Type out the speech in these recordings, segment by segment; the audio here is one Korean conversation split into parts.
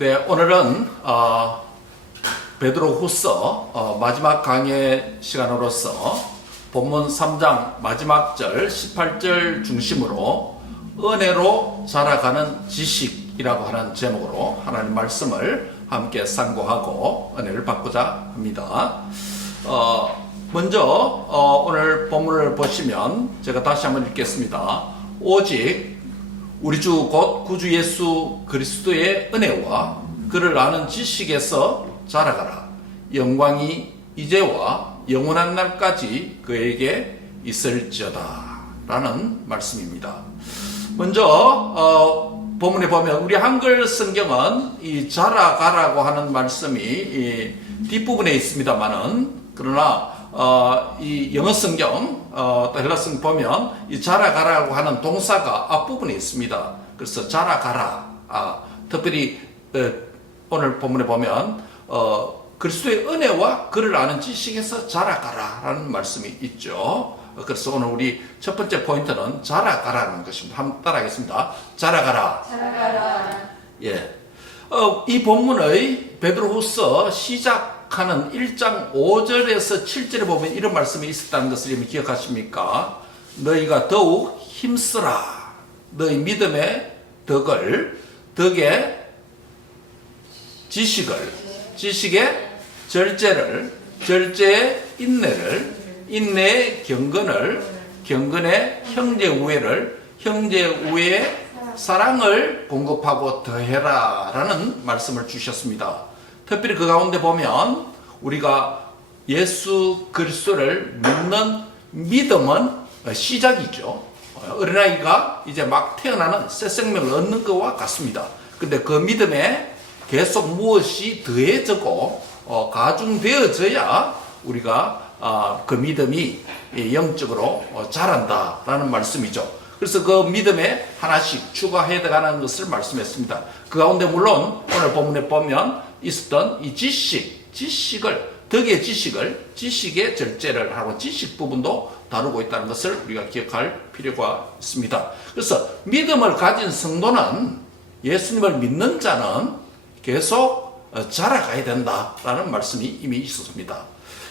네, 오늘은 베드로후서 마지막 강의 시간으로서 본문 3장 마지막 절 18절 중심으로 은혜로 자라가는 지식이라고 하는 제목으로 하나님 말씀을 함께 상고하고 은혜를 받고자 합니다. 먼저 오늘 본문을 보시면 제가 다시 한번 읽겠습니다. 오직 우리 주 곧 구주 예수 그리스도의 은혜와 그를 아는 지식에서 자라가라. 영광이 이제와 영원한 날까지 그에게 있을지어다 라는 말씀입니다. 먼저 본문에 보면 우리 한글 성경은 이 자라가라고 하는 말씀이 이 뒷부분에 있습니다만은, 그러나 이 영어 성경, 또 헬라 성경 보면 이 자라가라고 하는 동사가 앞부분에 있습니다. 그래서 자라가라. 특별히 오늘 본문에 보면 그리스도의 은혜와 그를 아는 지식에서 자라가라라는 말씀이 있죠. 그래서 오늘 우리 첫 번째 포인트는 자라가라는 것입니다. 한번 따라하겠습니다. 자라가라. 자라가라. 예. 이 본문의 베드로후서 시작하는 1장 5절에서 7절에 보면 이런 말씀이 있었다는 것을 이미 기억하십니까? 너희가 더욱 힘쓰라. 너희 믿음의 덕에 지식의 절제를, 절제의 인내에 경건의 형제 우애의 사랑을 공급하고 더해라 라는 말씀을 주셨습니다. 특별히 그 가운데 보면 우리가 예수 그리스도를 믿는 믿음은 시작이죠. 어린아이가 이제 막 태어나는 새 생명을 얻는 것과 같습니다. 근데 그 믿음에 계속 무엇이 더해지고 가중되어져야 우리가 그 믿음이 영적으로 자란다라는 말씀이죠. 그래서 그 믿음에 하나씩 추가해 가는 것을 말씀했습니다. 그 가운데 물론 오늘 본문에 보면 있었던 이 지식의 절제를 하고 지식 부분도 다루고 있다는 것을 우리가 기억할 필요가 있습니다. 그래서 믿음을 가진 성도는, 예수님을 믿는 자는 계속 자라가야 된다라는 말씀이 이미 있었습니다.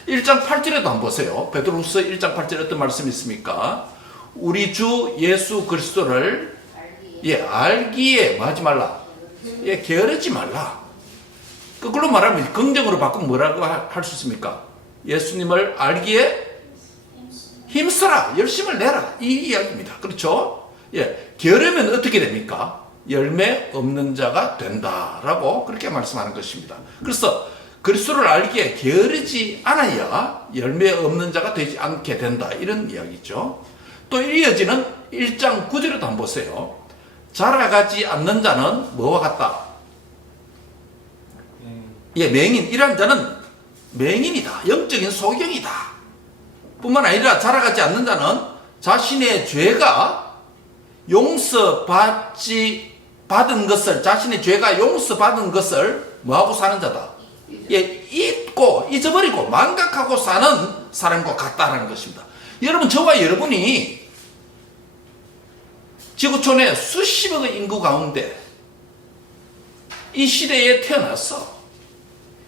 1장 8절에도 한번 보세요. 베드로후서 1장 8절에 어떤 말씀이 있습니까? 우리 주 예수 그리스도를 알기에 뭐 하지 말라? 게으르지 말라. 그걸로 말하면 긍정으로 바꾸면 뭐라고 할 수 있습니까? 예수님을 알기에 힘써라. 열심을 내라. 이 이야기입니다. 그렇죠? 게으르면 어떻게 됩니까? 열매 없는 자가 된다라고 그렇게 말씀하는 것입니다. 그래서 그리스도를 알기에 게으르지 않아야 열매 없는 자가 되지 않게 된다. 이런 이야기죠. 또 이어지는 1장 9절에도 한번 보세요. 자라가지 않는 자는 뭐와 같다? 맹인. 이런 자는 맹인이다. 영적인 소경이다. 뿐만 아니라 자라가지 않는 자는 자신의 죄가 받은 것을 뭐하고 사는 자다? 잊어버리고 망각하고 사는 사람과 같다라는 것입니다. 여러분, 저와 여러분이 지구촌의 수십억의 인구 가운데 이 시대에 태어나서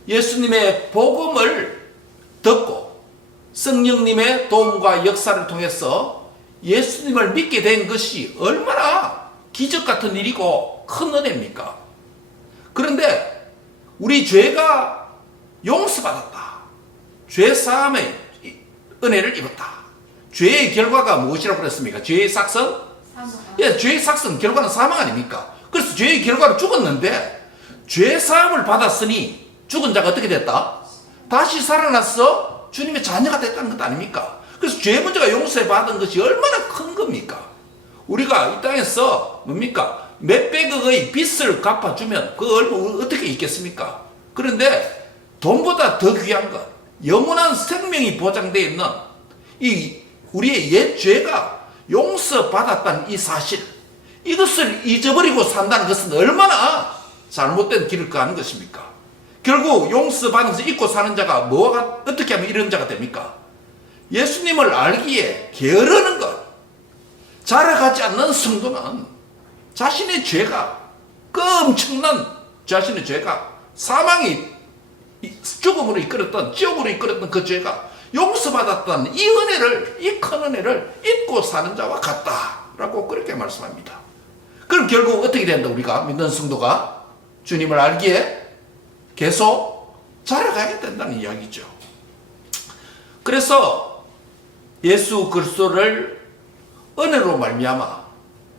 예수님의 복음을 듣고 성령님의 도움과 역사를 통해서 예수님을 믿게 된 것이 얼마나 기적 같은 일이고 큰 은혜입니까? 그런데 우리 죄가 용서받았다. 죄 사함의 은혜를 입었다. 죄의 결과가 무엇이라고 그랬습니까? 죄의 삭선? 죄의 삭선 결과는 사망 아닙니까? 그래서 죄의 결과로 죽었는데 죄 사함을 받았으니 죽은 자가 어떻게 됐다? 다시 살아나서 주님의 자녀가 됐다는 것 아닙니까? 그래서 죄 문제가 용서받은 것이 얼마나 큰 겁니까? 우리가 이 땅에서 뭡니까? 몇백억의 빚을 갚아주면 그 얼마 어떻게 있겠습니까? 그런데 돈보다 더 귀한 것, 영원한 생명이 보장되어 있는 우리의 옛 죄가 용서받았다는 이 사실, 이것을 잊어버리고 산다는 것은 얼마나 잘못된 길을 가는 것입니까? 결국 용서받은 것을 잊고 사는 자가 어떻게 하면 이런 자가 됩니까? 예수님을 알기에 게으르는 것, 자라가지 않는 성도는 자신의 죄가 그 엄청난 자신의 죄가 사망이 죽음으로 이끌었던 지옥으로 이끌었던 그 죄가 용서받았던 이 은혜를, 이 큰 은혜를 잊고 사는 자와 같다라고 그렇게 말씀합니다. 그럼 결국 어떻게 된다? 우리가 믿는 성도가 주님을 알기에 계속 자라가야 된다는 이야기죠. 그래서 예수 그리스도를 은혜로 말미암아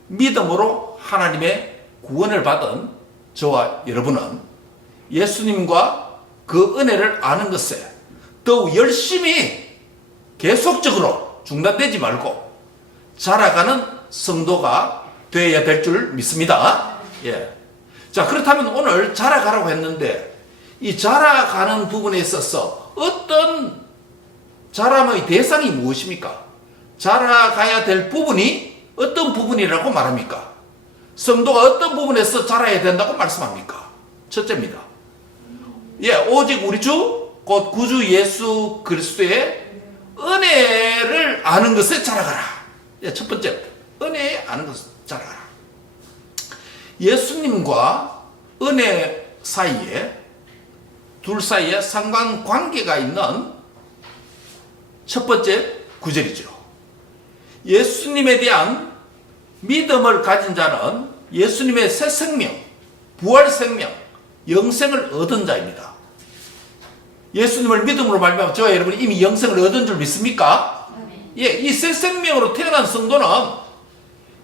믿음으로 하나님의 구원을 받은 저와 여러분은 예수님과 그 은혜를 아는 것에 더욱 열심히 계속적으로 중단되지 말고 자라가는 성도가 되어야 될 줄 믿습니다. 예. 자, 그렇다면 오늘 자라가라고 했는데 이 자라가는 부분에 있어서 어떤 자람의 대상이 무엇입니까? 자라가야 될 부분이 어떤 부분이라고 말합니까? 성도가 어떤 부분에서 자라야 된다고 말씀합니까? 첫째입니다. 예, 오직 우리 주 곧 구주 예수 그리스도의 은혜를 아는 것에 자라가라. 예, 첫 번째, 은혜에 아는 것에 자라가라. 예수님과 은혜 사이에, 둘 사이에 상관관계가 있는 첫 번째 구절이죠. 예수님에 대한 믿음을 가진 자는 예수님의 새 생명, 부활 생명, 영생을 얻은 자입니다. 예수님을 믿음으로 말미암아 저와 여러분이 이미 영생을 얻은 줄 믿습니까? 예, 이 새 생명으로 태어난 성도는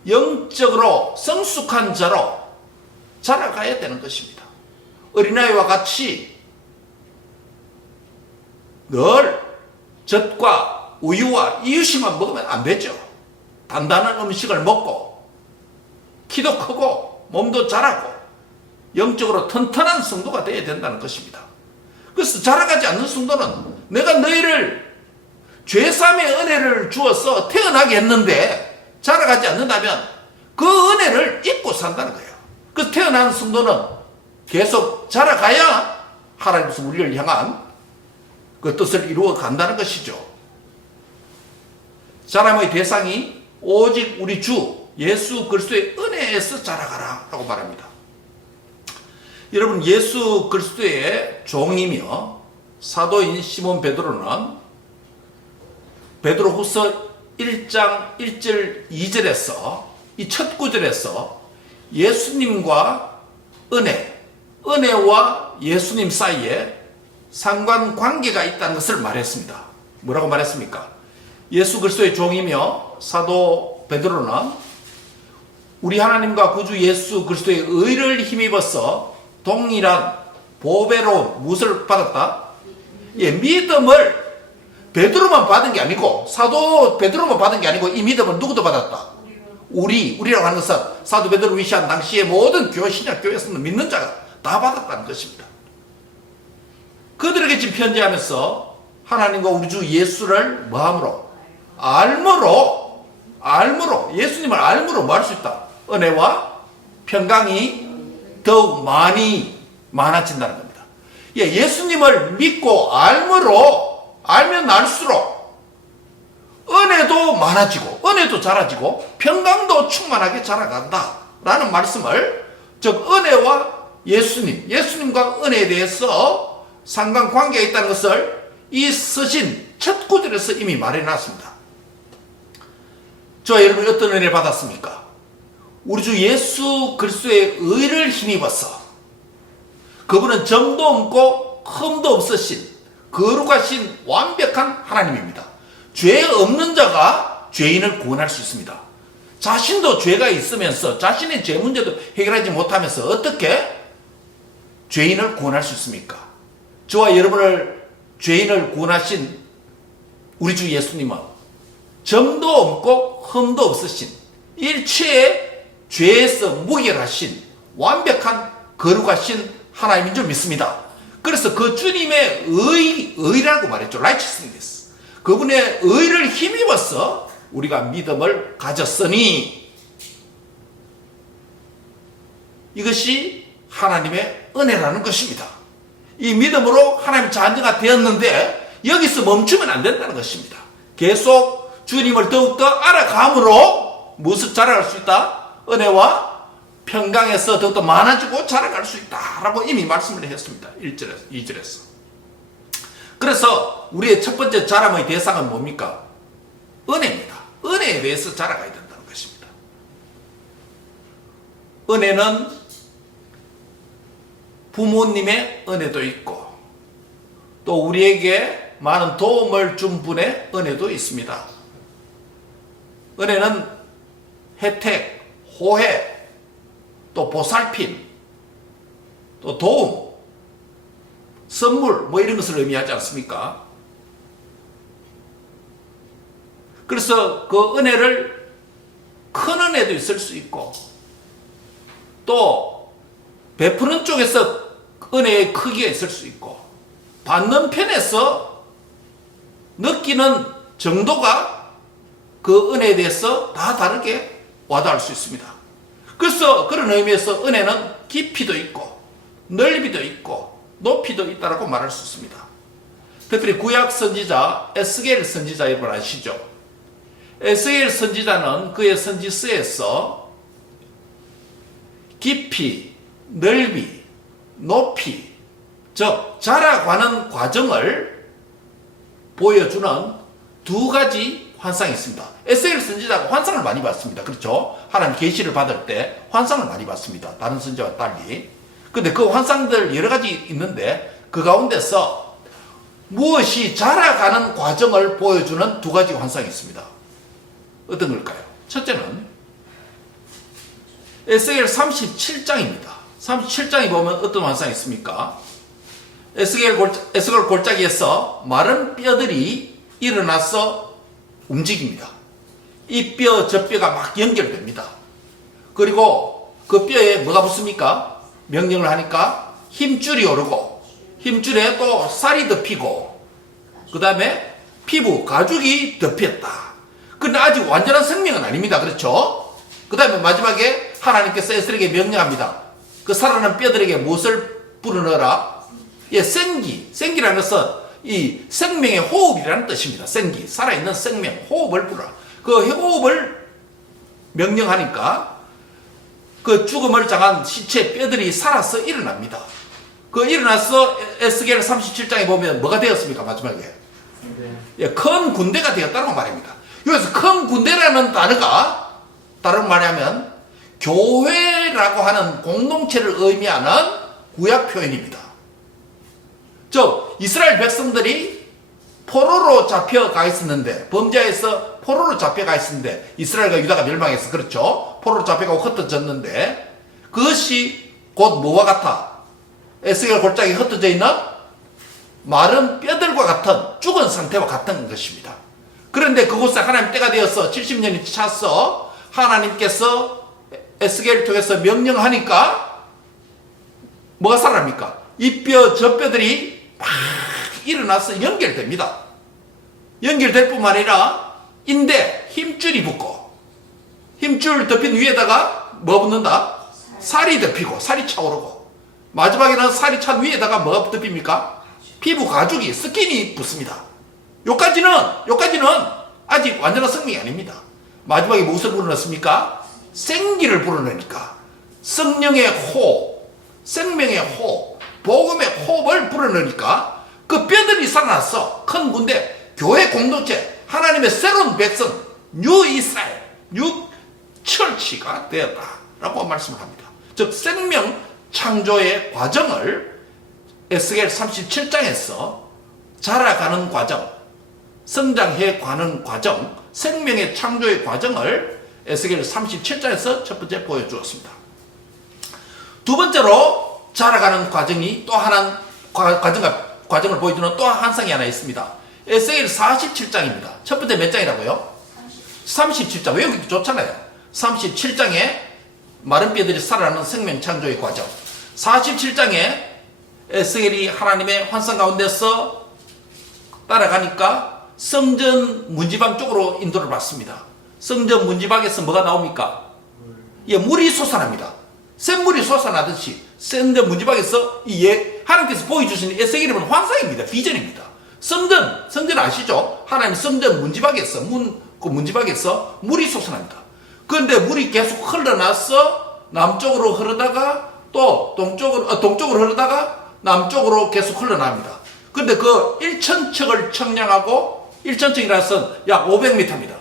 영적으로 성숙한 자로 자라가야 되는 것입니다. 어린아이와 같이 늘 젖과 우유와 이유식만 먹으면 안 되죠. 단단한 음식을 먹고 키도 크고 몸도 자라고 영적으로 튼튼한 성도가 되어야 된다는 것입니다. 그래서 자라가지 않는 성도는 내가 너희를 죄사함의 은혜를 주어서 태어나게 했는데 자라가지 않는다면 그 은혜를 잊고 산다는 거예요. 그래서 태어난 성도는 계속 자라가야 하나님께서 우리를 향한 그 뜻을 이루어 간다는 것이죠. 자람의 대상이 오직 우리 주 예수 그리스도의 은혜에서 자라가라 라고 말합니다. 여러분, 예수 그리스도의 종이며 사도인 시몬 베드로는 베드로후서 1장 1절 2절에서 이 첫 구절에서 예수님과 은혜와 예수님 사이에 상관관계가 있다는 것을 말했습니다. 뭐라고 말했습니까? 예수 그리스도의 종이며 사도 베드로는 우리 하나님과 구주 예수 그리스도의 의를 힘입어서 동일한 보배로 무엇을 받았다? 예, 믿음을 베드로만 받은 게 아니고 사도 베드로만 받은 게 아니고 이 믿음을 누구도 받았다? 우리라고 하는 것은 사도 베드로를 위시한 당시의 모든 신약 교회에서는 믿는 자가 다 받았다는 것입니다. 그들에게 지금 편지하면서 하나님과 우리 주 예수를 뭐함으로? 알므로 예수님을 알므로 뭐 할 수 있다? 은혜와 평강이 더욱 많아진다는 겁니다. 예, 예수님을 믿고 알면 알수록 은혜도 많아지고 은혜도 자라지고 평강도 충만하게 자라간다 라는 말씀을, 즉 은혜와 예수님과 은혜에 대해서 상관관계가 있다는 것을 이 서신 첫 구절에서 이미 말해놨습니다. 저와 여러분이 어떤 은혜를 받았습니까? 우리 주 예수 그리스도의 의를 힘입어서 그분은 점도 없고 흠도 없으신 거룩하신 완벽한 하나님입니다. 죄 없는 자가 죄인을 구원할 수 있습니다. 자신도 죄가 있으면서 자신의 죄 문제도 해결하지 못하면서 어떻게 죄인을 구원할 수 있습니까? 저와 여러분을 죄인을 구원하신 우리 주 예수님은 점도 없고 흠도 없으신 일체의 죄에서 무결하신 완벽한 거룩하신 하나님인 줄 믿습니다. 그래서 그 주님의 의라고 말했죠. righteousness. 그분의 의를 힘입어서 우리가 믿음을 가졌으니 이것이 하나님의 은혜라는 것입니다. 이 믿음으로 하나님 자녀가 되었는데 여기서 멈추면 안 된다는 것입니다. 계속 주님을 더욱더 알아감으로 무엇을 자라갈 수 있다? 은혜와 평강에서 더욱더 많아지고 자라갈 수 있다라고 이미 말씀을 했습니다. 1절에서 2절에서. 그래서 우리의 첫 번째 자람의 대상은 뭡니까? 은혜입니다. 은혜에 대해서 자라가야 된다는 것입니다. 은혜는 부모님의 은혜도 있고 또 우리에게 많은 도움을 준 분의 은혜도 있습니다. 은혜는 혜택, 호혜, 또 보살핌, 또 도움, 선물 뭐 이런 것을 의미하지 않습니까? 그래서 그 은혜를 큰 은혜도 있을 수 있고 또 베푸는 쪽에서 은혜의 크기가 있을 수 있고 받는 편에서 느끼는 정도가 그 은혜에 대해서 다 다르게 와닿을 수 있습니다. 그래서 그런 의미에서 은혜는 깊이도 있고 넓이도 있고 높이도 있다고 말할 수 있습니다. 특별히 구약 선지자 에스겔 선지자 여러분 아시죠? 에스겔 선지자는 그의 선지서에서 깊이, 넓이, 높이, 즉 자라가는 과정을 보여주는 두 가지 환상이 있습니다. 에스겔 선지자가 환상을 많이 봤습니다. 그렇죠? 하나님 계시를 받을 때 환상을 많이 봤습니다. 다른 선지자와 달리. 근데 그 환상들 여러 가지 있는데 그 가운데서 무엇이 자라가는 과정을 보여주는 두 가지 환상이 있습니다. 어떤 걸까요? 첫째는 에스겔 37장입니다. 37장에 보면 어떤 환상이 있습니까? 에스겔 골짜기에서 마른 뼈들이 일어나서 움직입니다. 이 뼈, 저 뼈가 막 연결됩니다. 그리고 그 뼈에 뭐가 붙습니까? 명령을 하니까 힘줄이 오르고 힘줄에 또 살이 덮이고 그 다음에 피부, 가죽이 덮였다. 근데 아직 완전한 생명은 아닙니다. 그렇죠? 그 다음에 마지막에 하나님께서 에스겔에게 명령합니다. 그 살아난 뼈들에게 무엇을 불어넣어라? 예, 생기. 생기라는 것은 이 생명의 호흡이라는 뜻입니다. 생기. 살아있는 생명, 호흡을 불어라. 그 호흡을 명령하니까 그 죽음을 당한 시체 뼈들이 살아서 일어납니다. 그 일어나서 에스겔 37장에 보면 뭐가 되었습니까? 마지막에. 예, 큰 군대가 되었다는 말입니다. 여기서 큰 군대라는 단어가 다른 말하면 교회라고 하는 공동체를 의미하는 구약 표현입니다. 즉 이스라엘 백성들이 포로로 잡혀가 있었는데 범죄에서 포로로 잡혀가 있었는데 이스라엘과 유다가 멸망해서 그렇죠. 포로로 잡혀가고 흩어졌는데 그것이 곧 뭐와 같아? 에스겔 골짜기에 흩어져 있는 마른 뼈들과 같은 죽은 상태와 같은 것입니다. 그런데 그곳에 하나님 때가 되어서 70년이 차서 하나님께서 에스겔을 통해서 명령하니까 뭐가 살아납니까? 이 뼈, 저 뼈들이 막 일어나서 연결됩니다. 연결될 뿐만 아니라 인대, 힘줄이 붙고 힘줄 덮인 위에다가 뭐 붙는다? 살이 덮이고 살이 차오르고 마지막에는 살이 찬 위에다가 뭐가 덮입니까? 피부 가죽이 스킨이 붙습니다. 요까지는 아직 완전한 생명이 아닙니다. 마지막에 무엇을 불어넣습니까? 생기를 불어넣으니까 성령의 호흡, 생명의 호흡, 복음의 호흡을 불어넣으니까 그 뼈들이 살아났어. 큰 군대, 교회 공동체, 하나님의 새로운 백성, 뉴 이스라엘, 뉴 철치가 되었다라고 말씀을 합니다. 즉 생명 창조의 과정을 에스겔 37장에서 자라가는 과정, 성장해 가는 과정, 생명의 창조의 과정을 에스겔 37장에서 첫 번째 보여주었습니다. 두 번째로 자라가는 과정이 또 하나 과정을 보여주는 또 한 환상이 하나 있습니다. 에스겔 47장입니다. 첫 번째 몇 장이라고요? 37장. 외우기도 좋잖아요. 37장에 마른 뼈들이 살아나는 생명 창조의 과정. 47장에 에스겔이 하나님의 환상 가운데서 따라가니까 성전 문지방 쪽으로 인도를 받습니다. 성전 문지방에서 뭐가 나옵니까? 예, 물이 솟아납니다. 샘물이 솟아나듯이 성전 문지방에서 하나님께서 보여주신 에스겔은 환상입니다. 비전입니다. 성전 아시죠? 하나님 성전 문지방에서 문지방에서 물이 솟아납니다. 그런데 물이 계속 흘러나서 남쪽으로 흐르다가 또 동쪽으로 흐르다가 남쪽으로 계속 흘러납니다. 근데 그 1,000척을 청량하고 1,000척이라서 약 500m입니다.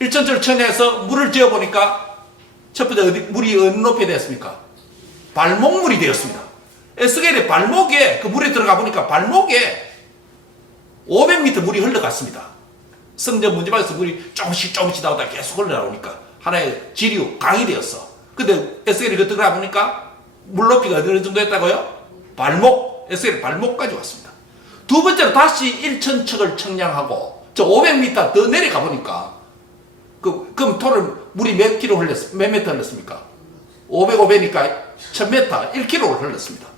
1,000척을 청량해서 물을 지어보니까 첫 번째 물이 어느 높이에 되었습니까? 발목물이 되었습니다. 에스겔의 발목에 그 물에 들어가 보니까 발목에 500m 물이 흘러갔습니다. 성전 문지방에서 물이 조금씩 나오다 계속 흘러나오니까 하나의 지류, 강이 되었어. 근데 에스겔이 그 들어가 보니까 물 높이가 어느 정도 했다고요? 에스겔의 발목까지 왔습니다. 두 번째로 다시 1,000척을 청량하고 저 500m 더 내려가 보니까 그럼 토를 물이 몇 미터 흘렀습니까? 500니까 1000m, 1km를 흘렀습니다.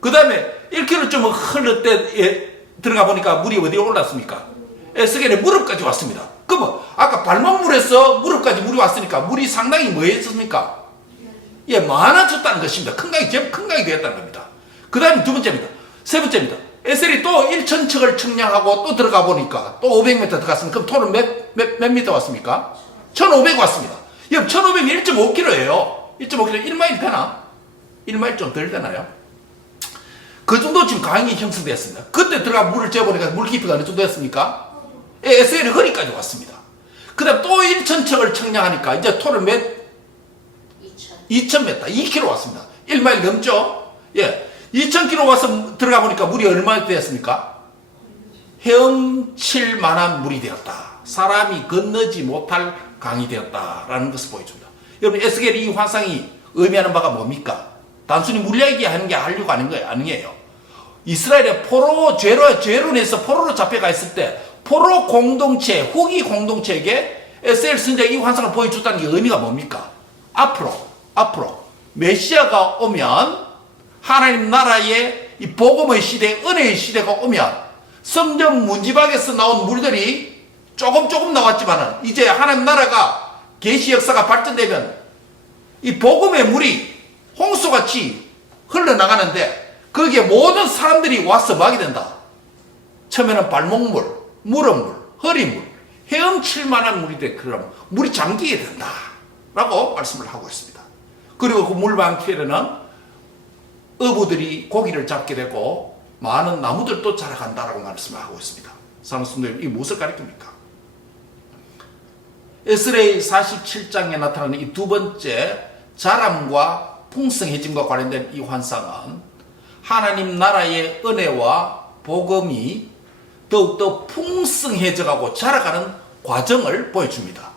그 다음에 1km 좀 흘렀 때 들어가 보니까 물이 어디로 올랐습니까? 에스겔의 무릎까지 왔습니다. 그러면 아까 발목물에서 무릎까지 물이 왔으니까 물이 상당히 뭐였습니까? 예, 많아졌다는 것입니다. 큰 강이 되었다는 겁니다. 그 다음에 세 번째입니다. 에스겔이 또 1,000척을 청량하고 또 들어가 보니까 또 500m 들어갔습니다. 그럼 토는 몇 미터 왔습니까? 1,500 왔습니다. 여러분 1,500이 1.5km예요. 1.5km 1마일 되나? 1마일 좀 덜 되나요? 그 정도 지금 강이 형성되었습니다. 그때 들어가 물을 재보니까 물 깊이가 어느 정도 됐습니까? 에스겔의 허리까지 왔습니다. 그 다음 또 1,000척을 청량하니까 이제 토를 2,000m, 2km 왔습니다. 1마일 넘죠? 예. 2,000km 와서 들어가 보니까 물이 얼마나 되었습니까? 헤엄칠 만한 물이 되었다. 사람이 건너지 못할 강이 되었다라는 것을 보여줍니다. 여러분, 에스겔이 이 환상이 의미하는 바가 뭡니까? 단순히 물 이야기하는 게 하려고 하는 거예요? 아니에요. 이스라엘의 죄로 인해서 포로로 잡혀가 있을 때 포로 공동체, 후기 공동체에게 에스겔 선지자가 이 환상을 보여줬다는 게 의미가 뭡니까? 앞으로 메시아가 오면 하나님 나라의 이 복음의 시대, 은혜의 시대가 오면 성전 문지방에서 나온 물들이 조금 나왔지만은 이제 하나님 나라가 계시 역사가 발전되면 이 복음의 물이 홍수같이 흘러나가는데 거기에 모든 사람들이 와서 막이 된다. 처음에는 발목물, 무릎물, 허리물, 헤엄칠 만한 물이 돼. 그럼 물이 잠기게 된다. 라고 말씀을 하고 있습니다. 그리고 그 물방피에는 어부들이 고기를 잡게 되고 많은 나무들도 자라간다라고 말씀을 하고 있습니다. 사랑스님들, 이 무엇을 가리킵니까? 에스겔 47장에 나타나는 이 두 번째 자람과 풍성해짐과 관련된 이 환상은 하나님 나라의 은혜와 복음이 더욱더 풍성해져가고 자라가는 과정을 보여줍니다.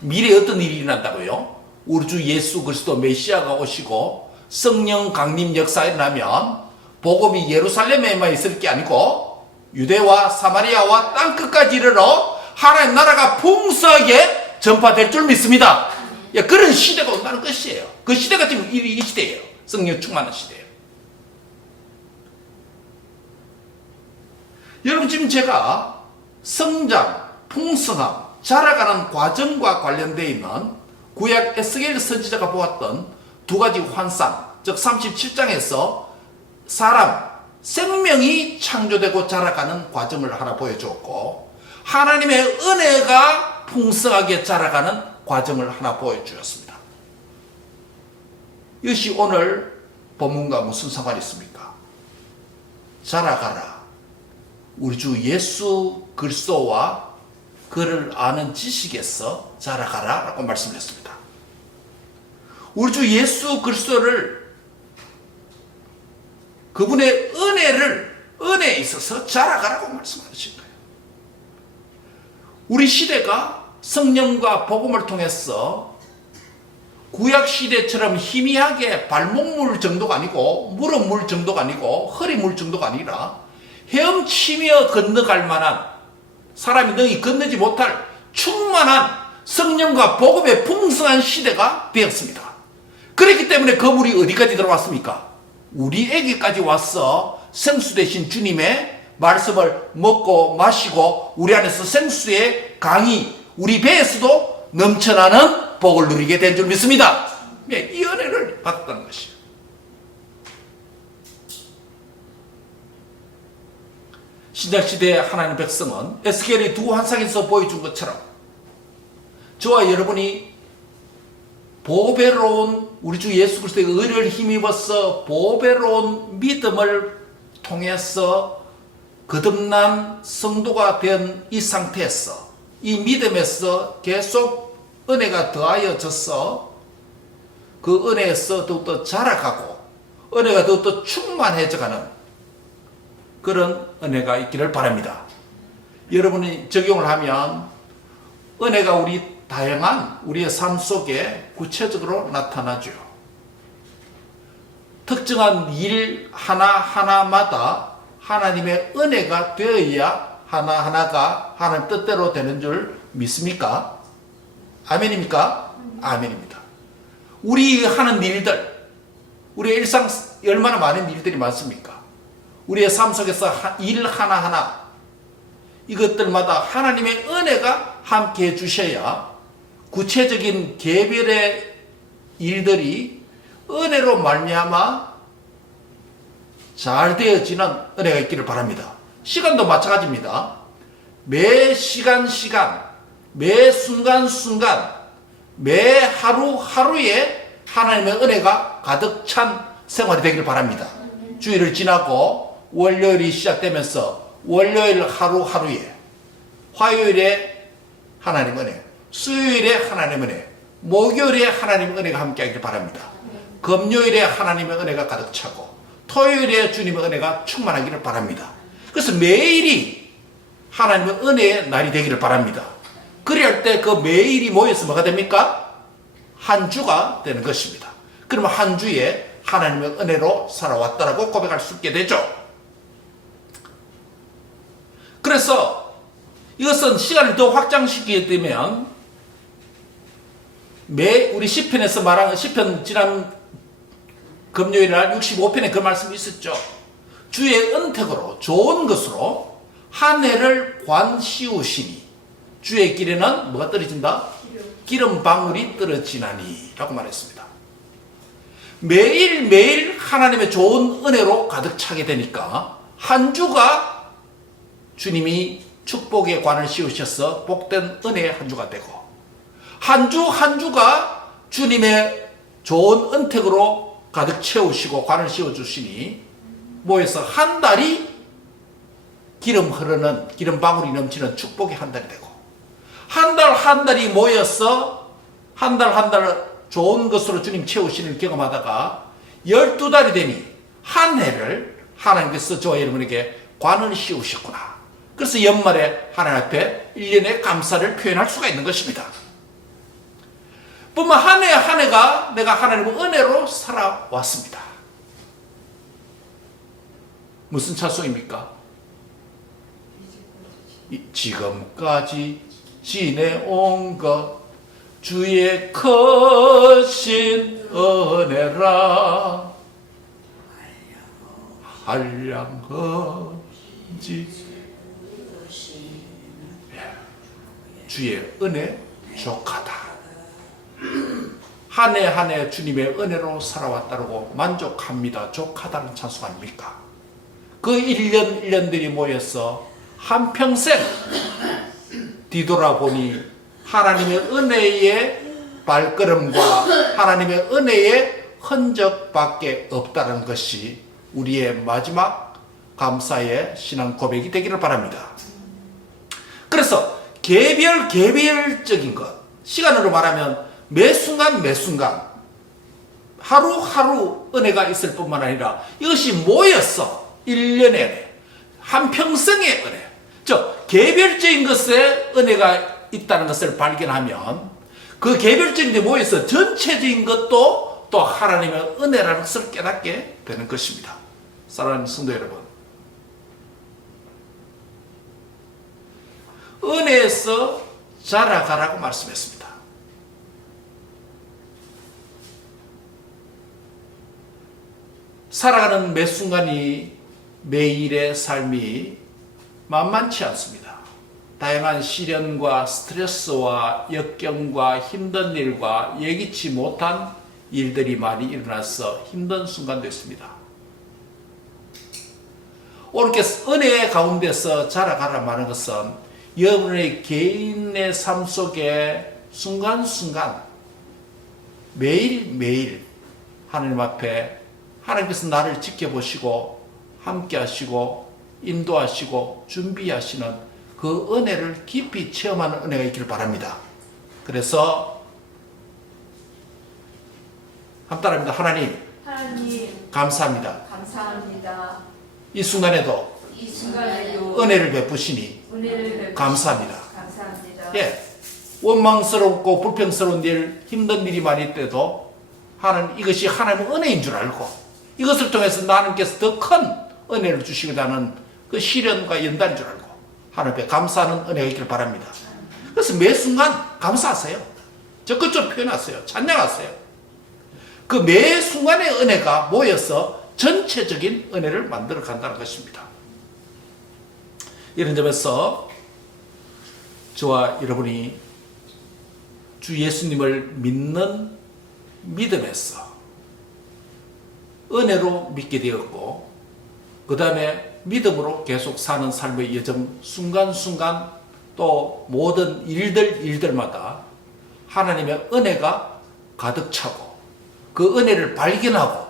미래에 어떤 일이 일어난다고요? 우리 주 예수 그리스도 메시아가 오시고 성령 강림 역사가 일어나면 복음이 예루살렘에만 있을 게 아니고 유대와 사마리아와 땅끝까지 이르러 하나님 나라가 풍성하게 전파될 줄 믿습니다. 그런 시대가 온다는 것이에요. 그 시대가 지금 이 시대예요. 성령 충만한 시대예요. 여러분, 지금 제가 성장, 풍성함, 자라가는 과정과 관련되어 있는 구약 에스겔 선지자가 보았던 두 가지 환상, 즉 37장에서 사람, 생명이 창조되고 자라가는 과정을 하나 보여주었고, 하나님의 은혜가 풍성하게 자라가는 과정을 하나 보여주었습니다. 이것이 오늘 본문과 무슨 상관이 있습니까? 자라가라. 우리 주 예수 그리스도와 그를 아는 지식에서 자라가라 라고 말씀을 했습니다. 우리 주 예수 그리스도를, 그분의 은혜에 있어서 자라가라고 말씀하신 거예요. 우리 시대가 성령과 복음을 통해서 구약시대처럼 희미하게 발목물 정도가 아니고 무릎물 정도가 아니고 허리물 정도가 아니라 헤엄치며 건너갈 만한, 사람이 능히 건너지 못할 충만한 성령과 복음의 풍성한 시대가 되었습니다. 그렇기 때문에 그 물이 어디까지 들어왔습니까? 우리에게까지 와서 생수 되신 주님의 말씀을 먹고 마시고 우리 안에서 생수의 강이 우리 배에서도 넘쳐나는 복을 누리게 된 줄 믿습니다. 이 은혜를 받았다는 것이에요. 신약시대의 하나님의 백성은 에스겔이 두 환상에서 보여준 것처럼 저와 여러분이 보배로운 우리 주 예수 그리스도의 의를 힘입어서 보배로운 믿음을 통해서 거듭난 성도가 된 이 상태에서 이 믿음에서 계속 은혜가 더하여져서 그 은혜에서 더욱더 자라가고 은혜가 더욱더 충만해져가는 그런 은혜가 있기를 바랍니다. 여러분이 적용을 하면 은혜가 우리 다양한 우리의 삶 속에 구체적으로 나타나죠. 특정한 일 하나하나마다 하나님의 은혜가 되어야 하나하나가 하나님 뜻대로 되는 줄 믿습니까? 아멘입니까? 아멘입니다. 우리 하는 일들, 우리의 일상 얼마나 많은 일들이 많습니까? 우리의 삶 속에서 일 하나하나 이것들마다 하나님의 은혜가 함께 해주셔야 구체적인 개별의 일들이 은혜로 말미암아 잘 되어지는 은혜가 있기를 바랍니다. 시간도 마찬가지입니다. 매 시간, 매 순간, 매 하루에 하나님의 은혜가 가득 찬 생활이 되기를 바랍니다. 주일을 지나고 월요일이 시작되면서 월요일 하루하루에, 화요일에 하나님 은혜, 수요일에 하나님 은혜, 목요일에 하나님의 은혜가 함께하기를 바랍니다. 금요일에 하나님의 은혜가 가득 차고 토요일에 주님의 은혜가 충만하기를 바랍니다. 그래서 매일이 하나님의 은혜의 날이 되기를 바랍니다. 그럴 때 그 매일이 모여서 뭐가 됩니까? 한 주가 되는 것입니다. 그러면 한 주에 하나님의 은혜로 살아왔다라고 고백할 수 있게 되죠. 그래서 이것은 시간을 더 확장시키게 되면 우리 시편에서 말하는 시편 지난 금요일 날 65편에 그 말씀이 있었죠. 주의 은택으로 좋은 것으로 한 해를 관씌우시니 주의 길에는 뭐가 떨어진다? 기름 방울이 떨어지나니 라고 말했습니다. 매일매일 하나님의 좋은 은혜로 가득 차게 되니까 한 주가 주님이 축복의 관을 씌우셔서 복된 은혜의 한 주가 되고 한 주가 주님의 좋은 은택으로 가득 채우시고 관을 씌워주시니 모여서 한 달이 기름 흐르는 기름 방울이 넘치는 축복의 한 달이 되고 한 달이 모여서 한 달 좋은 것으로 주님 채우시는 경험하다가 12달이 되니 한 해를 하나님께서 저와 여러분에게 관을 씌우셨구나. 그래서 연말에 하나님 앞에 1년의 감사를 표현할 수가 있는 것입니다. 뿐만 한 해가 내가 하나님의 은혜로 살아왔습니다. 무슨 찬송입니까? 지금까지 지내온 것 주의 크신 은혜라 한량한지 주의 은혜 족하다. 한 해 주님의 은혜로 살아왔다고 만족합니다. 족하다는 찬송 아닙니까? 그 1년들이 모여서 한평생 뒤돌아보니 하나님의 은혜의 발걸음과 하나님의 은혜의 흔적밖에 없다는 것이 우리의 마지막 감사의 신앙 고백이 되기를 바랍니다. 그래서 개별적인 것, 시간으로 말하면 매 순간 하루 은혜가 있을 뿐만 아니라 이것이 모여서 1년의 한평생의 은혜, 즉 개별적인 것에 은혜가 있다는 것을 발견하면 그 개별적인 데 모여서 전체적인 것도 또 하나님의 은혜라는 것을 깨닫게 되는 것입니다. 사랑하는 성도 여러분, 은혜에서 자라가라고 말씀했습니다. 살아가는 매 순간이 매일의 삶이 만만치 않습니다. 다양한 시련과 스트레스와 역경과 힘든 일과 예기치 못한 일들이 많이 일어나서 힘든 순간도 있습니다. 오늘께 은혜의 가운데서 자라가라 말하는 것은 여러분의 개인의 삶 속에 순간순간 매일매일 하나님 앞에 하나님께서 나를 지켜보시고 함께 하시고 인도하시고 준비하시는 그 은혜를 깊이 체험하는 은혜가 있기를 바랍니다. 그래서 함따라합니다. 하나님 감사합니다. 감사합니다. 이 순간에도 이 순간에도 은혜를 베푸시니 감사합니다. 감사합니다. 예, 원망스럽고 불평스러운 일, 힘든 일이 많을 때도 하나님 이것이 하나님의 은혜인 줄 알고 이것을 통해서 하나님께서 더 큰 은혜를 주시고자 하는 그 시련과 연단인 줄 알고 하나님께 감사하는 은혜가 있기를 바랍니다. 그래서 매 순간 감사하세요. 적극적으로 표현하세요. 찬양하세요. 그 매 순간의 은혜가 모여서 전체적인 은혜를 만들어 간다는 것입니다. 이런 점에서 저와 여러분이 주 예수님을 믿는 믿음에서 은혜로 믿게 되었고 그 다음에 믿음으로 계속 사는 삶의 여정 순간순간 또 모든 일들마다 하나님의 은혜가 가득 차고 그 은혜를 발견하고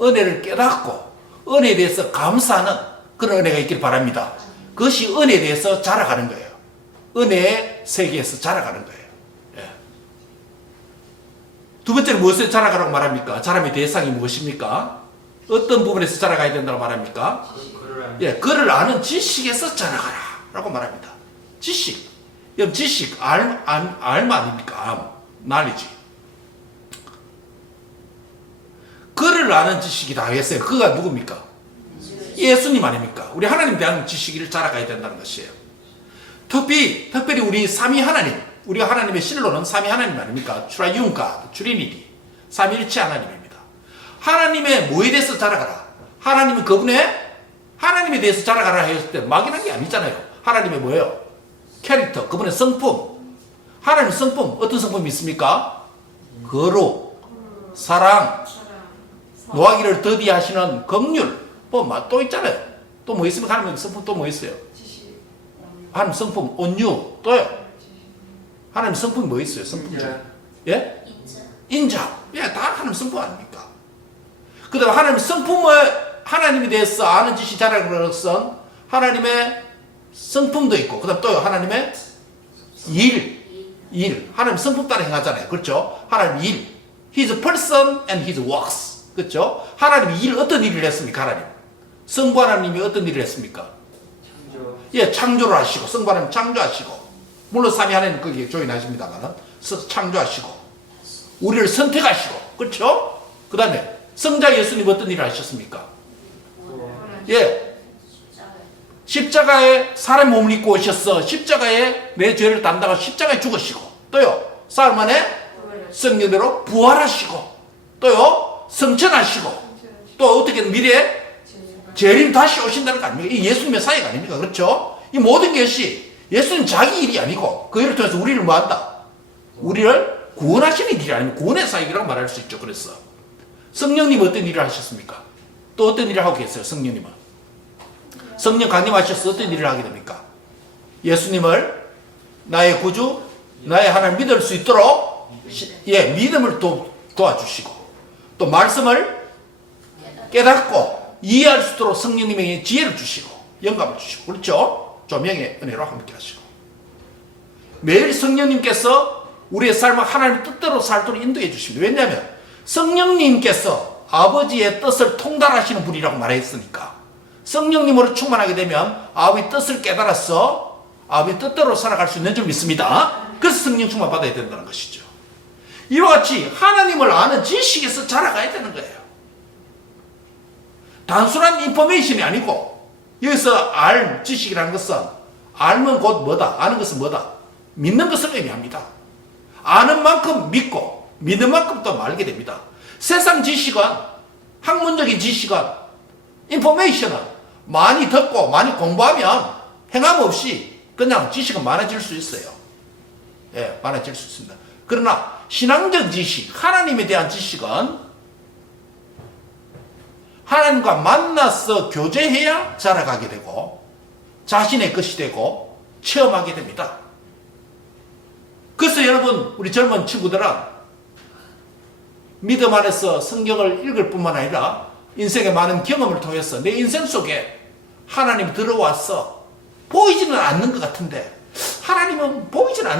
은혜를 깨닫고 은혜에 대해서 감사하는 그런 은혜가 있길 바랍니다. 그것이 은혜에 대해서 자라가는 거예요. 은혜의 세계에서 자라가는 거예요. 예. 두 번째는 무엇을 자라가라고 말합니까? 자람의 대상이 무엇입니까? 어떤 부분에서 자라가야 된다고 말합니까? 예, 그를 아는 지식에서 자라가라 라고 말합니다. 지식. 여러분 지식, 알 아닙니까? knowledge. 그를 아는 지식이 다 했어요. 그가 누굽니까? 예수님 아닙니까? 우리 하나님에 대한 지식을 자라가야 된다는 것이에요. 특별히 우리 삼위 하나님, 우리가 하나님의 실로는 삼위 하나님 아닙니까? Triune God, Trinity, 삼위일체 하나님입니다. 하나님의 뭐에 대해서 자라가라? 하나님은 그분의 하나님에 대해서 자라가라 했을 때 막연한 게 아니잖아요. 하나님의 뭐예요? 캐릭터, 그분의 성품. 하나님의 성품, 어떤 성품이 있습니까? 거룩, 사랑, 노하기를 더디하시는 긍휼. 또 있잖아요. 또 뭐 있습니까? 하나님의 성품 또 뭐 있어요? 하나님 성품, 온유. 또요? 하나님 성품이 뭐 있어요? 성품 중에. 예? 인자. 예, 다 하나님 성품 아닙니까? 그 다음에 하나님 성품을 하나님에 대해서 아는 지식이 자라는 것은 하나님의 성품도 있고, 그 다음 또 하나님의 일. 하나님 성품 따라 행하잖아요. 그렇죠? 하나님 일. His person and his works. 그렇죠? 하나님이 어떤 일을 했습니까? 하나님. 성부 하나님이 어떤 일을 했습니까? 예, 창조를 하시고, 성부 하나님 창조하시고, 물론 삼위 하나님 거기에 조인하십니다만, 창조하시고, 우리를 선택하시고, 그렇죠? 그 다음에 성자 예수님 어떤 일을 하셨습니까? 예, 십자가에 사람 몸을 입고 오셔서 십자가에 내 죄를 담당하고 십자가에 죽으시고, 또요 사흘 만에 성령대로 부활하시고, 또요 성천하시고, 또 어떻게 미래에 재림 다시 오신다는 거 아닙니까? 이 예수님의 사역 아닙니까? 그렇죠? 이 모든 것이 예수님 자기 일이 아니고 그 일을 통해서 우리를 뭐한다? 우리를 구원하시는 일이 아니면 구원의 사역이라고 말할 수 있죠. 그래서 성령님 어떤 일을 하셨습니까? 또 어떤 일을 하고 계세요? 성령님은 성령 강림하셔서 어떤 일을 하게 됩니까? 예수님을 나의 구주, 나의 하나님 믿을 수 있도록 믿음을 도와주시고, 또 말씀을 깨닫고 이해할 수 있도록 성령님에게 지혜를 주시고 영감을 주시고, 그렇죠? 조명의 은혜로 함께 하시고, 매일 성령님께서 우리의 삶을 하나님 뜻대로 살도록 인도해 주십니다. 왜냐하면 성령님께서 아버지의 뜻을 통달하시는 분이라고 말했으니까, 성령님으로 충만하게 되면 아버지의 뜻을 깨달아서 아버지의 뜻대로 살아갈 수 있는 줄 믿습니다. 그래서 성령 충만 받아야 된다는 것이죠. 이와 같이 하나님을 아는 지식에서 자라가야 되는 거예요. 단순한 인포메이션이 아니고, 여기서 알 지식이라는 것은 알면 곧 뭐다? 아는 것은 뭐다? 믿는 것을 의미합니다. 아는 만큼 믿고 믿는 만큼 또 알게 됩니다. 세상 지식은, 학문적인 지식은, 인포메이션은 많이 듣고 많이 공부하면 행함 없이 그냥 지식은 많아질 수 있어요. 예, 많아질 수 있습니다. 그러나 신앙적 지식, 하나님에 대한 지식은 하나님과 만나서 교제해야 자라가게 되고 자신의 것이 되고 체험하게 됩니다. 그래서 여러분, 우리 젊은 친구들은 믿음 안에서 성경을 읽을 뿐만 아니라 인생의 많은 경험을 통해서 내 인생 속에 하나님이 들어와서 보이지는 않는 것 같은데, 하나님은 보이지는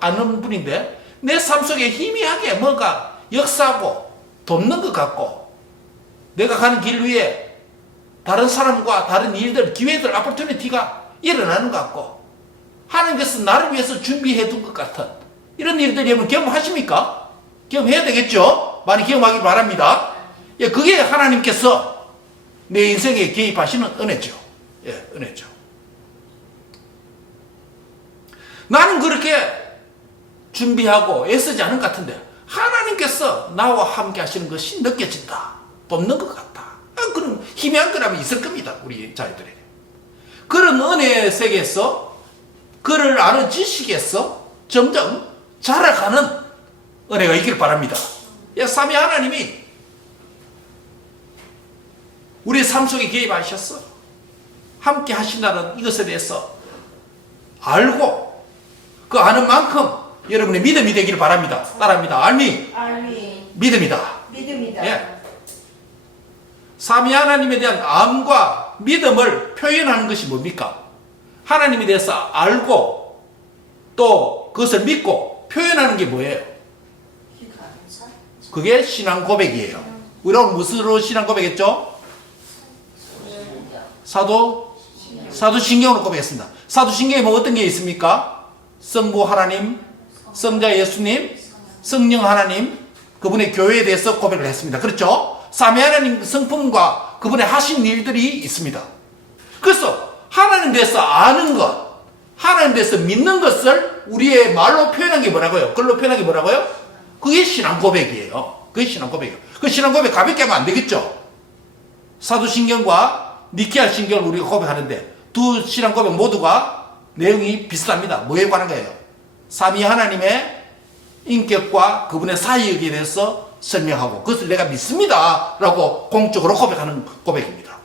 않는 분인데 내 삶 속에 희미하게 뭔가 역사하고 돕는 것 같고, 내가 가는 길 위에 다른 사람과 다른 일들, 기회들, 오퍼튜니티가 일어나는 것 같고, 하나님께서 나를 위해서 준비해 둔 것 같은 이런 일들 여러분 경험하십니까? 경험해야 되겠죠? 많이 경험하길 바랍니다. 예, 그게 하나님께서 내 인생에 개입하시는 은혜죠. 예, 은혜죠. 나는 그렇게 준비하고 애쓰지 않은 것 같은데 하나님께서 나와 함께 하시는 것이 느껴진다. 돕는 것 같다. 그런 희미한 거라면 있을 겁니다. 우리 자녀들에게. 그런 은혜의 세계에서, 그를 아는 지식에서 점점 자라가는 은혜가 있길 바랍니다. 삼위 하나님이 우리의 삶 속에 개입하셔서 함께 하신다는 이것에 대해서 알고 그 아는 만큼 여러분의 믿음이 되기를 바랍니다. 따라합니다. 알미. 믿음이다. 믿음이다. 예. 삼위 하나님에 대한 암과 믿음을 표현하는 것이 뭡니까? 하나님에 대해서 알고 또 그것을 믿고 표현하는 게 뭐예요? 그게 신앙 고백이에요. 우리 오늘 무엇으로 신앙 고백했죠? 사도신경으로 고백했습니다. 사도신경에 뭐 어떤 게 있습니까? 성부 하나님, 성자 예수님, 성령 하나님, 그분의 교회에 대해서 고백을 했습니다. 그렇죠? 삼위 하나님 성품과 그분의 하신 일들이 있습니다. 그래서 하나님 대해서 아는 것, 하나님 대해서 믿는 것을 우리의 말로 표현한 게 뭐라고요? 글로 표현한 게 뭐라고요? 그게 신앙 고백이에요. 그게 신앙 고백이에요. 그 신앙 고백 가볍게 하면 안 되겠죠? 사도신경과 니케아 신경을 우리가 고백하는데 두 신앙 고백 모두가 내용이 비슷합니다. 뭐에 관한 거예요? 삼위 하나님의 인격과 그분의 사역에 대해서 설명하고 그것을 내가 믿습니다 라고 공적으로 고백하는 고백입니다.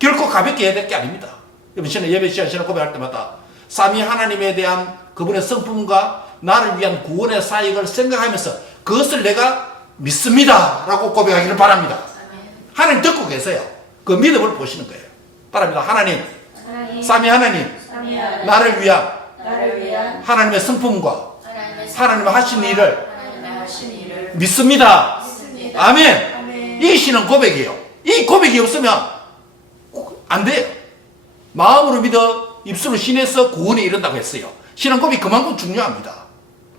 결코 가볍게 해야 될 게 아닙니다. 여러분 예배 시간 신앙 고백할 때마다 삼위 하나님에 대한 그분의 성품과 나를 위한 구원의 사역을 생각하면서 그것을 내가 믿습니다 라고 고백하기를 바랍니다. 하나님 듣고 계세요. 그 믿음을 보시는 거예요. 따라합니다. 하나님, 삼위 하나님, 나를 위한 하나님의 성품과 하나님의 하신 일을 믿습니다. 아멘. 이 신은 고백이에요. 이 고백이 없으면 안 돼요. 마음으로 믿어 입술로 신해서 구원에 이른다고 했어요. 신앙 고백이 그만큼 중요합니다.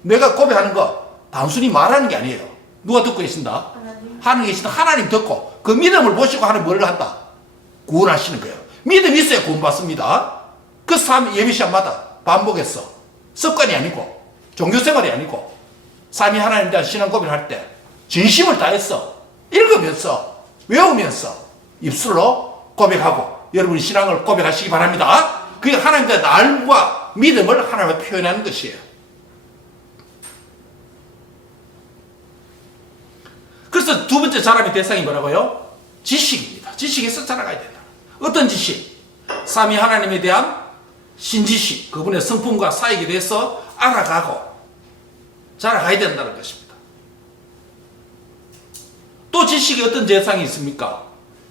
내가 고백하는 거 단순히 말하는 게 아니에요. 누가 듣고 계신다? 하나님 계신다. 하나님 듣고 그 믿음을 보시고 하나님 뭘 한다? 구원하시는 거예요. 믿음이 있어야 구원받습니다. 그 예배 시간마다 반복해서 습관이 아니고 종교생활이 아니고 삼위 하나님에 대한 신앙 고백을 할 때 진심을 다해서 읽으면서 외우면서 입술로 고백하고 여러분이 신앙을 고백하시기 바랍니다. 그게 하나님에 대한 알과 믿음을 하나님께 표현하는 것이에요. 그래서 두 번째 자람의 대상이 뭐라고요? 지식입니다. 지식에서 자라가야 된다. 어떤 지식? 삼위 하나님에 대한 신지식, 그분의 성품과 사역에 대해서 알아가고 자라가야 된다는 것입니다. 또 지식이 어떤 대상이 있습니까?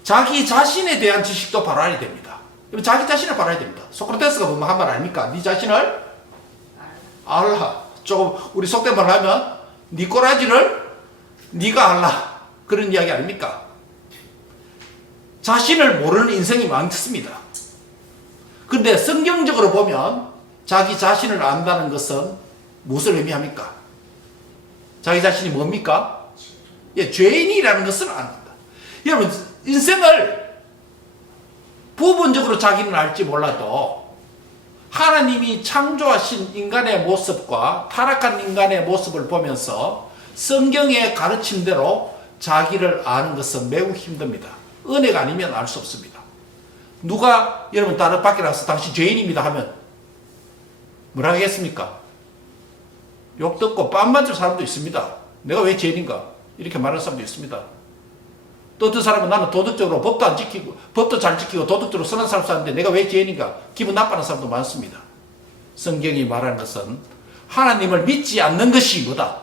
자기 자신에 대한 지식도 바로 알아야 됩니다. 자기 자신을 바로 알아야 됩니다. 소크라테스가 보면 한 말 아닙니까? 네 자신을 알라. 조금 우리 속된 말로 하면 네 꼬라지를 네가 알라. 그런 이야기 아닙니까? 자신을 모르는 인생이 많습니다. 그런데 성경적으로 보면 자기 자신을 안다는 것은 무엇을 의미합니까? 자기 자신이 뭡니까? 예, 죄인이라는 것을 압니다. 여러분, 인생을 부분적으로 자기는 알지 몰라도 하나님이 창조하신 인간의 모습과 타락한 인간의 모습을 보면서 성경의 가르침대로 자기를 아는 것은 매우 힘듭니다. 은혜가 아니면 알 수 없습니다. 누가 여러분 다른 밖에 나가서 당신 죄인입니다 하면 뭐라 하겠습니까? 욕 듣고 뺨 맞을 사람도 있습니다. 내가 왜 죄인인가? 이렇게 말하는 사람도 있습니다. 또 어떤 사람은 나는 도덕적으로 법도 안 지키고 법도 잘 지키고 도덕적으로 선한 사람 사는데 내가 왜 죄인인가? 기분 나빠하는 사람도 많습니다. 성경이 말하는 것은 하나님을 믿지 않는 것이 뭐다?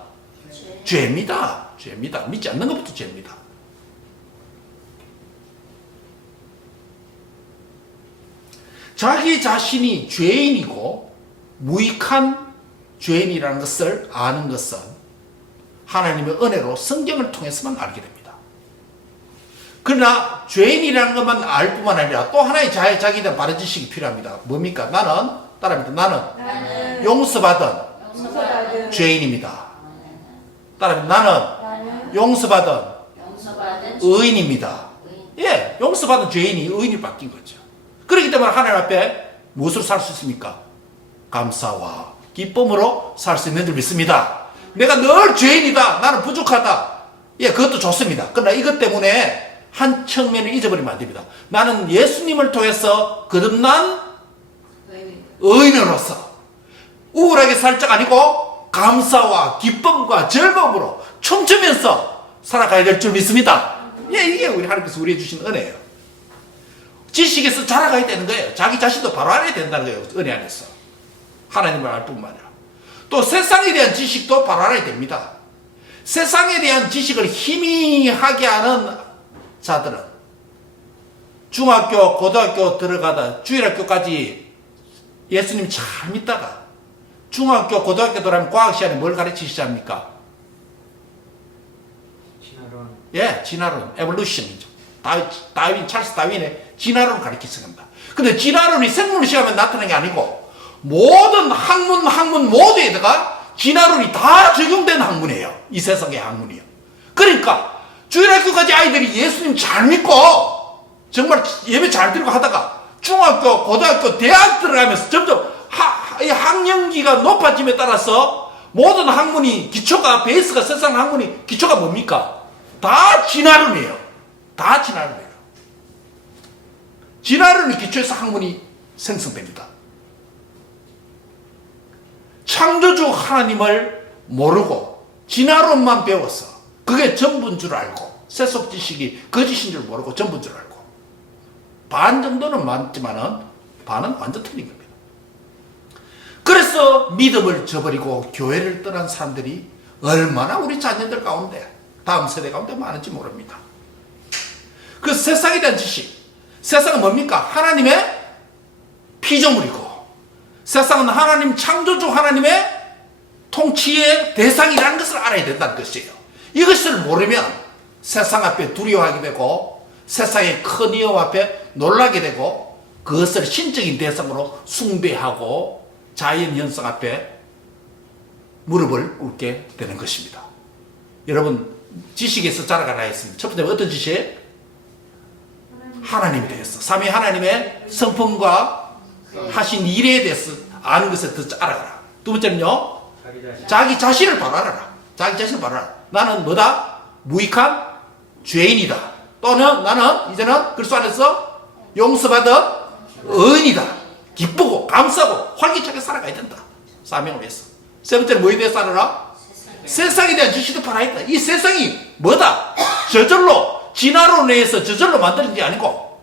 죄입니다. 죄입니다. 믿지 않는 것부터 죄입니다. 자기 자신이 죄인이고 무익한 죄인이라는 것을 아는 것은 하나님의 은혜로 성경을 통해서만 알게 됩니다. 그러나 죄인이라는 것만 알 뿐만 아니라 또 하나의 자기에 대한 바른 지식이 필요합니다. 뭡니까? 나는 따라합니다. 나는 용서받은 용서받은 죄인입니다. 따라합니다. 나는 용서받은 의인입니다. 예, 용서받은 죄인이 의인이 바뀐 거죠. 그렇기 때문에 하나님 앞에 무엇으로 살 수 있습니까? 감사와 기쁨으로 살 수 있는 줄 믿습니다. 내가 늘 죄인이다. 나는 부족하다. 예, 그것도 좋습니다. 그러나 이것 때문에 한 측면을 잊어버리면 안 됩니다. 나는 예수님을 통해서 거듭난 의인으로서 우울하게 살 적 아니고 감사와 기쁨과 즐거움으로 춤추면서 살아가야 될 줄 믿습니다. 예, 이게 우리 하나님께서 우리에게 주신 은혜예요. 지식에서 자라가야 되는 거예요. 자기 자신도 바로 알아야 된다는 거예요. 은혜 안에서. 하나님을 알 뿐만 아니라. 또 세상에 대한 지식도 바로 알아야 됩니다. 세상에 대한 지식을 희미하게 하는 자들은 중학교, 고등학교 들어가다 주일학교까지 예수님 잘 믿다가 중학교, 고등학교 들어가면 과학 시간에 뭘 가르치시지 않습니까? 진화론. 예, 진화론, 에볼루션이죠. 찰스 다윈의 진화론을 가르치습니다. 근데 진화론이 생물 시험에 나타난 게 아니고 모든 학문 모두에다가 진화론이 다 적용된 학문이에요. 이 세상의 학문이요. 그러니까 주일학교까지 아이들이 예수님 잘 믿고 정말 예배 잘 드리고 하다가 중학교, 고등학교, 대학 들어가면서 점점 학년기가 높아짐에 따라서 모든 학문이 기초가 베이스가 세상 학문이 기초가 뭡니까? 다 진화론이에요. 다 진화론이에요. 진화론의 기초에서 학문이 생성됩니다. 창조주 하나님을 모르고 진화론만 배워서 그게 전부인 줄 알고 세속 지식이 거짓인 줄 모르고 전부인 줄 알고 반 정도는 맞지만은 반은 완전 틀린 겁니다. 그래서 믿음을 저버리고 교회를 떠난 사람들이 얼마나 우리 자녀들 가운데 다음 세대 가운데 많은지 모릅니다. 그 세상에 대한 지식, 세상은 뭡니까? 하나님의 피조물이고 세상은 하나님 창조주 하나님의 통치의 대상이라는 것을 알아야 된다는 것이에요. 이것을 모르면 세상 앞에 두려워하게 되고 세상의 큰 위험 앞에 놀라게 되고 그것을 신적인 대상으로 숭배하고 자연 현상 앞에 무릎을 꿇게 되는 것입니다. 여러분 지식에서 자라가라 했습니다. 첫 번째 어떤 지식? 하나님에 대해서 삼위 하나님의 성품과 하신 일에 대해서 아는 것에 더 알아가라. 두 번째는요, 자기 자신을 바로 알아라. 자기 자신을 바로 알아라. 나는 뭐다? 무익한 죄인이다. 또는 나는 이제는 그리스도 안에서 용서받은 의인이다. 기쁘고 감사하고 활기차게 살아가야 된다. 사명을 위해서. 세 번째는 뭐에 대해서 알아라? 세상에 대한 지식도 바라야 된다. 이 세상이 뭐다? 저절로 진화론에 의해서 저절로 만들어진 게 아니고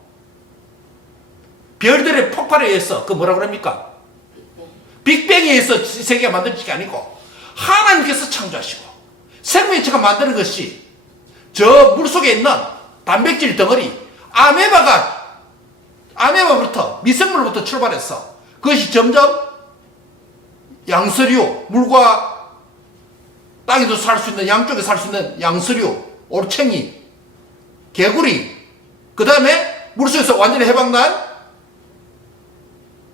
별들의 폭발에 의해서 그 뭐라 그럽니까? 빅뱅에 의해서 세계가 만들어진 게 아니고 하나님께서 창조하시고 생명체가 만드는 것이 저 물속에 있는 단백질 덩어리 아메바부터 미생물로부터 출발해서 그것이 점점 양서류 물과 땅에도 살 수 있는 양쪽에 살 수 있는 양서류 올챙이 개구리 그 다음에 물속에서 완전히 해방난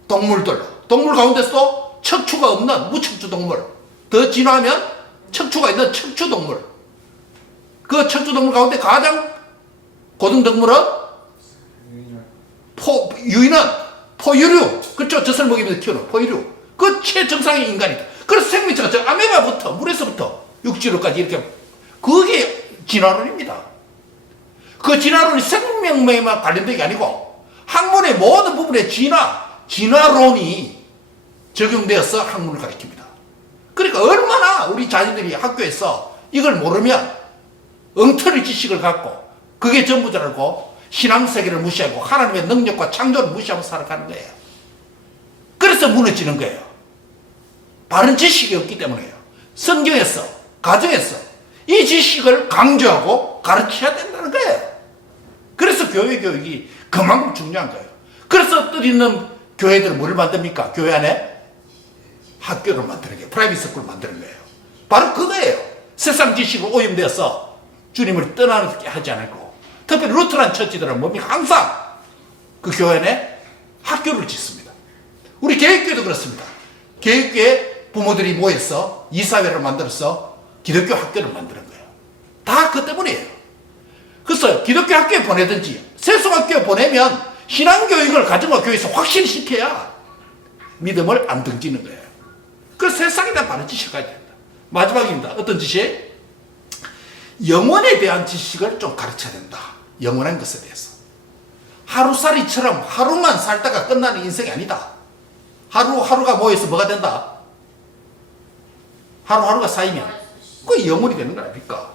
동물 가운데서도 척추가 없는 무척추 동물 더 진화하면 척추가 있는 척추 동물 그 척추 동물 가운데 가장 고등동물은 유인은 포유류 그렇죠 젖을 먹이면서 키우는 포유류 그 최정상의 인간이다. 그래서 생명체가 저 아메바부터 물에서부터 육지로까지 이렇게 그게 진화론입니다. 그 진화론이 생명에만 관련된 게 아니고 학문의 모든 부분에 진화론이 적용되어서 학문을 가르칩니다. 그러니까 얼마나 우리 자녀들이 학교에서 이걸 모르면 엉터리 지식을 갖고 그게 전부 줄 알고 신앙세계를 무시하고 하나님의 능력과 창조를 무시하고 살아가는 거예요. 그래서 무너지는 거예요. 바른 지식이 없기 때문에요. 성경에서 가정에서 이 지식을 강조하고 가르쳐야 된다는 거예요. 그래서 교회 교육이 그만큼 중요한 거예요. 그래서 뜻 있는 교회들은 뭐를 만듭니까? 교회 안에 학교를 만드는 거예요. 프라이빗 스쿨을 만드는 거예요. 바로 그거예요. 세상 지식으로 오염되어서 주님을 떠나게 하지 않고, 특히 루트란 처치들은 뭡니까? 항상 그 교회 안에 학교를 짓습니다. 우리 개혁교회도 그렇습니다. 개혁교회 부모들이 모여서 이사회를 만들어서 기독교 학교를 만드는 거예요. 다 그 때문이에요. 그래서 기독교 학교에 보내든지 세속학교에 보내면 신앙교육을 가정교회에서 확실히 시켜야 믿음을 안 등지는 거예요. 그래서 세상에 대한 바른 지식을 가야 된다. 마지막입니다. 어떤 지식? 영혼에 대한 지식을 좀 가르쳐야 된다. 영원한 것에 대해서. 하루살이처럼 하루만 살다가 끝나는 인생이 아니다. 하루하루가 모여서 뭐가 된다? 하루하루가 쌓이면 그게 영혼이 되는 거 아닙니까?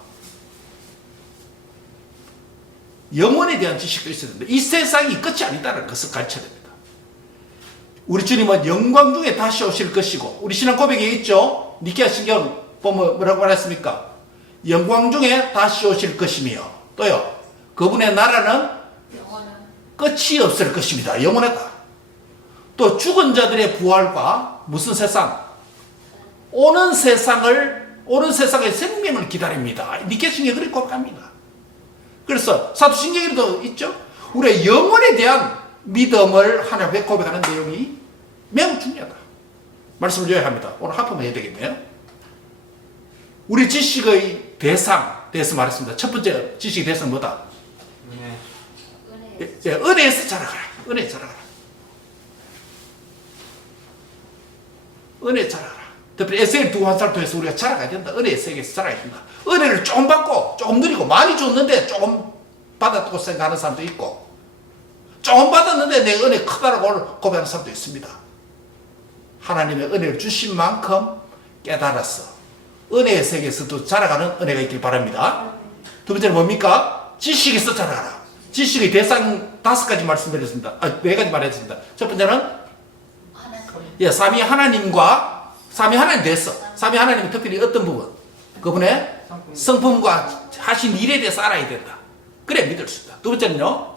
영혼에 대한 지식도 있어야 된다. 이 세상이 끝이 아니다라는 것을 가르쳐야 됩니다. 우리 주님은 영광 중에 다시 오실 것이고, 우리 신앙 고백에 있죠? 니케아 신경 보면 뭐라고 말했습니까? 영광 중에 다시 오실 것이며, 또요, 그분의 나라는 끝이 없을 것입니다. 영원하다. 또 죽은 자들의 부활과 무슨 세상? 오는 세상의 생명을 기다립니다. 니케아 신경이 그렇게 고백합니다. 그래서 사도신경에도 있죠. 우리의 영혼에 대한 믿음을 하나님 앞에 고백하는 내용이 매우 중요하다. 말씀을 요약합니다. 오늘 하품을 해야 되겠네요. 우리 지식의 대상에서 말했습니다. 첫 번째 지식의 대상은 뭐다? 은혜에서 자라가라. 은혜에 자라가라. 은혜에 자라가라. 특히 에세겔 두 환사를 통해서 우리가 자라가야 된다. 은혜의 세계에서 자라가야 된다. 은혜를 조금 받고 조금 누리고, 많이 줬는데 조금 받았다고 생각하는 사람도 있고, 조금 받았는데 내 은혜 크다라고 고백하는 사람도 있습니다. 하나님의 은혜를 주신 만큼 깨달았어. 은혜의 세계에서도 자라가는 은혜가 있길 바랍니다. 두 번째는 뭡니까? 지식에서 자라가라. 지식의 대상 5가지 말씀드렸습니다. 4가지 말했습니다. 첫 번째는 삼위 하나님과 삼위 하나님 대해서, 삼위 하나님은 특별히 어떤 부분? 그분의 성품과 하신 일에 대해서 알아야 된다. 그래 믿을 수 있다. 두 번째는요,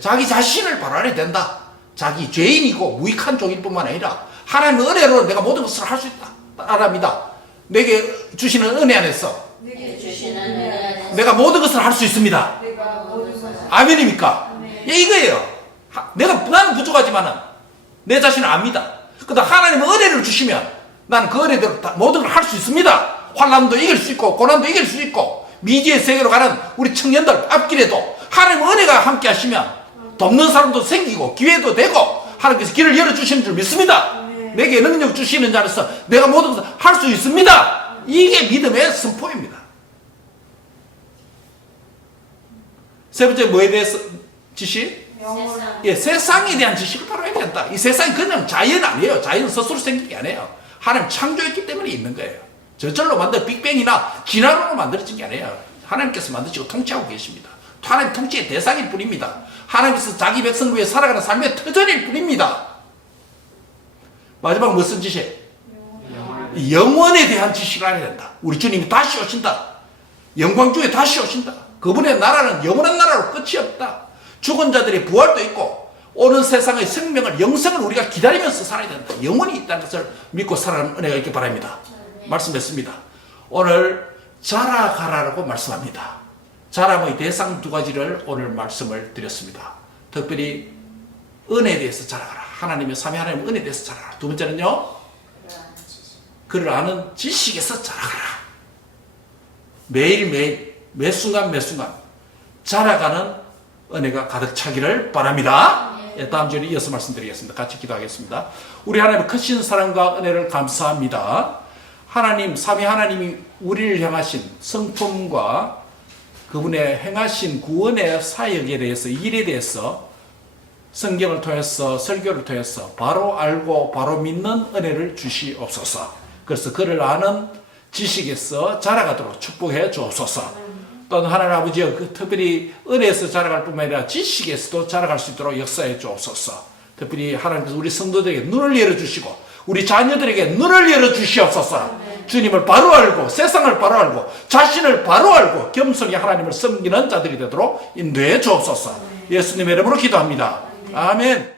자기 자신을 발견해야 된다. 자기 죄인이고 무익한 종일 뿐만 아니라 하나님의 은혜로 내가 모든 것을 할 수 있다. 알아합니다. 내게 주시는 은혜 안에서 내가 모든 것을 할 수 있습니다. 아멘입니까? 예, 이거예요. 나는 부족하지만은 내 자신을 압니다. 그러다 하나님은 은혜를 주시면 나는 그 은혜대로 모든 걸 할 수 있습니다. 환난도 이길 수 있고 고난도 이길 수 있고, 미지의 세계로 가는 우리 청년들 앞길에도 하나님 은혜가 함께 하시면 돕는 사람도 생기고 기회도 되고 하나님께서 길을 열어주시는 줄 믿습니다. 내게 능력 주시는 자로서 내가 모든 것을 할 수 있습니다. 이게 믿음의 선포입니다. 세 번째 뭐에 대해서 지식? 세상에 대한 지식을 바로 해야 된다. 이 세상이 그냥 자연 아니에요. 자연은 스스로 생긴 게 아니에요. 하나님 창조했기 때문에 있는 거예요. 저절로 만든 빅뱅이나 진화론으로 만들어진 게 아니에요. 하나님께서 만드시고 통치하고 계십니다. 하나님 통치의 대상일 뿐입니다. 하나님께서 자기 백성을 위해 살아가는 삶의 터전일 뿐입니다. 마지막 무슨 지식? 영원에 대한 지식을 알아야 된다. 우리 주님이 다시 오신다. 영광 중에 다시 오신다. 그분의 나라는 영원한 나라로 끝이 없다. 죽은 자들의 부활도 있고 오는 세상의 생명을, 영생을 우리가 기다리면서 살아야 된다. 영원히 있다는 것을 믿고 살아가는 은혜가 있길 바랍니다. 말씀했습니다. 오늘 자라가라라고 말씀합니다. 자람의 대상 2가지를 오늘 말씀을 드렸습니다. 특별히 은혜에 대해서 자라가라. 하나님의 삼위 하나님의 은혜에 대해서 자라가라. 두 번째는요, 그를 아는 지식에서 자라가라. 매일매일 매순간 자라가는 은혜가 가득 차기를 바랍니다. 다음 주에 이어서 말씀드리겠습니다. 같이 기도하겠습니다. 우리 하나님의 크신 사랑과 은혜를 감사합니다. 하나님, 삼위 하나님이 우리를 향하신 성품과 그분의 행하신 구원의 사역에 대해서, 일에 대해서 성경을 통해서, 설교를 통해서 바로 알고 바로 믿는 은혜를 주시옵소서. 그래서 그를 아는 지식에서 자라가도록 축복해 주옵소서. 또는 하나님 아버지여, 특별히 은혜에서 자라갈 뿐만 아니라 지식에서도 자라갈 수 있도록 역사해 주옵소서. 특별히 하나님께서 우리 성도들에게 눈을 열어주시고 우리 자녀들에게 눈을 열어주시옵소서. 주님을 바로 알고 세상을 바로 알고 자신을 바로 알고 겸손히 하나님을 섬기는 자들이 되도록 인도해 주옵소서. 예수님의 이름으로 기도합니다. 아멘.